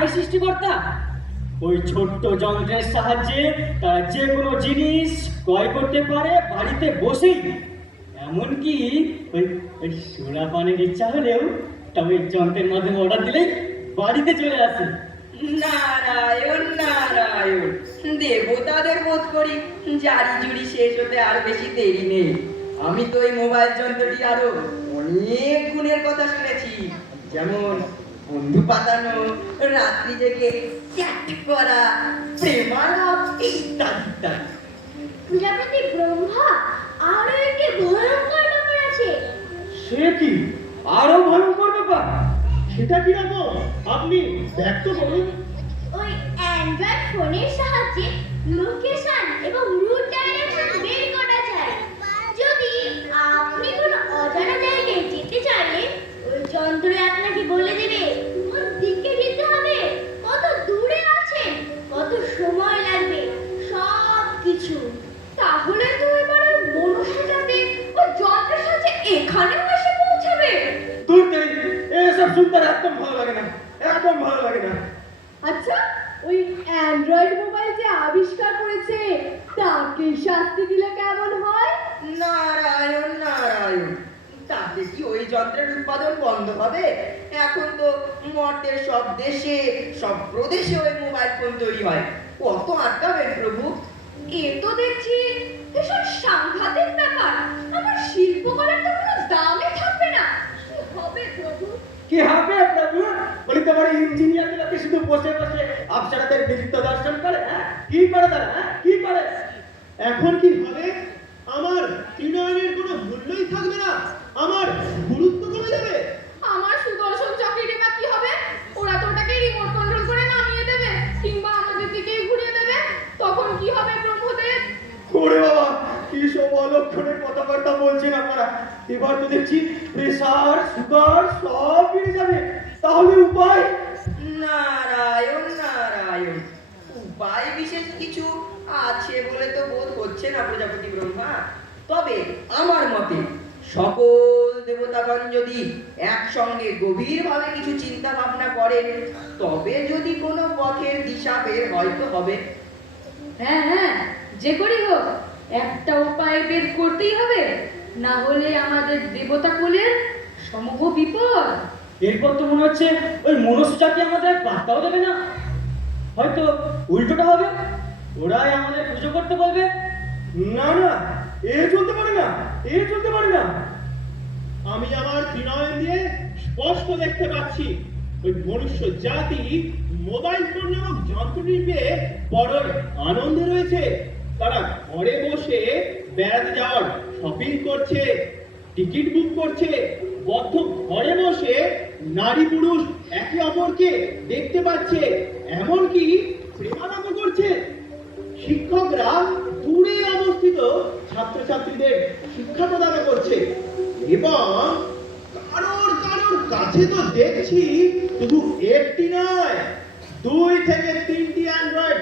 তাই সৃষ্টিকর্তা ওই ছোট্ট যন্ত্রের সাহায্যে তারা যে কোনো জিনিস ক্রয় করতে পারে বাড়িতে বসেই। এমনকি ওই ওই সুরা পানের ইচ্ছা হলেও তা ওই যন্ত্রের মাধ্যমে অর্ডার দিলেই বাড়িতে চলে আসে। নারায়ণ নারায়ণ, দেবতাদের বোধ করি জারি জুড়ি শেষ হতে আর বেশি দেরি নেই। আমি তো এই মোবাইল যন্ত্রটি আরো অনেক গুণের কথা শুনেছি, যেমন বন্ধু পাতানো, রাত্রি জেগে চ্যাট করা, প্রেমালাপ ইত্যাদি ইত্যাদি। প্রজাপতি ব্রহ্মা, আরো একটি ভয়ঙ্কর ব্যাপার আছে। সে কি আরো ভয়ঙ্কর ব্যাপার? সেটা কি রকম আপনি ব্যক্ত করুন। ওই অ্যান্ড্রয়েড ফোনের সাহায্যে লোকেশন এবং রুট ডাইরেকশন বের করা যায়। যদি আপনি কোনো অজানা জায়গায় যেতে চাইলে ওই যন্ত্র আপনাকে বলে দেবে কোন দিকে যেতে হবে, কত দূরে আছেন, কত সময় লাগবে, সব কিছু। তাহলে তো এবার ওই মনুষ্য জাতি ওই যন্ত্রের সাহায্যে এখানেও এসে পৌঁছাবে। দূর থেকে এসব শুনতে আর একদম ভালো লাগে না, একদম ভালো লাগে না। আচ্ছা, ওই অ্যান্ড্রয়েড মোবাইল যে আবিষ্কার করেছে তাকে শাস্তি দিলে কেমন হয়? নারায়ণ নারায়ণ, তাতে কি ওই যন্ত্রের উৎপাদন বন্ধ হবে? এখন তো মর্তের সব দেশে, সব প্রদেশে ওই মোবাইল ফোন তৈরি হয়, কত আটকাবেন প্রভু? এ তো দেখছি ভীষণ সাংঘাতিক ব্যাপার। আমার শিল্পকলার তো কোনো দামই থাকবে না। কি হবে প্রভু? কি হবে প্রভু? বলি তোমার ইঞ্জিনিয়ারগুলোকে শুধু বসে বসে আফসারাদের বৃত্ত দর্শন করে, হ্যাঁ? কি করে তারা, হ্যাঁ? কি করে? এখন কি হবে? আমার ত্রিনয়নের কোনো মূল্যই থাকবে না, আমার গুরুত্ব কমে যাবে। আমার সুদর্শন চক্রের বা কি হবে? ওরা তো ওটাকে রিমোট কন্ট্রোল করে নামিয়ে দেবে কিংবা আমাদের দিকেই ঘুরিয়ে দেবে। তখন কি হবে প্রভুদের? ওরে বাবা, কি সব অলক্ষণের কথাবার্তা বলছেন আপনারা। এবার তো দেখছি প্রেসার, সুগার সব বেড়ে যাবে। তাহলে উপায়? নারায়ণ নারায়ণ, উপায় বিশেষ কিছু আছে বলে তো বোধ হচ্ছে না প্রজাপতি ব্রহ্মা। তবে আমার মতে সকল দেবতাগণ যদি একসঙ্গে গভীরভাবে কিছু চিন্তা ভাবনা করেন, তবে যদি কোনো পথের দিশা বের হয়তো হবে। হ্যাঁ হ্যাঁ, যে করেই হোক একটা উপায় বের করতেই হবে, না হলে আমাদের দেবতা কুলের সমূহ বিপদ। এরপর তো মনে হচ্ছে ওই মনুষ্য জাতি আমাদের বার্তাও দেবে না, হয়তো উল্টোটা হবে, ওরাই আমাদের পুজো করতে বলবে। না না, এ চলতে পারে না, এ চলতে পারে না। আমি আমার ত্রিনয়ন দিয়ে স্পষ্ট দেখতে পাচ্ছি ওই মনুষ্য জাতি মোবাইল ফোন নামক যন্ত্রটি পেয়ে বড় আনন্দে রয়েছে। তারা ঘরে বসে বেড়াতে যাওয়ার শপিং করছে, টিকিট বুক করছে, বদ্ধ ঘরে বসে নারী পুরুষ একে অপরকে দেখতে পাচ্ছে, এমনকি প্রেমালাপ করছে। শিক্ষকরা দূরে অবস্থিত ছাত্রছাত্রীদের শিক্ষা প্রদান করছে এবং কারোর কারোর কাছে তো দেখছি শুধু একটি নয়, 2 থেকে 3টি অ্যান্ড্রয়েড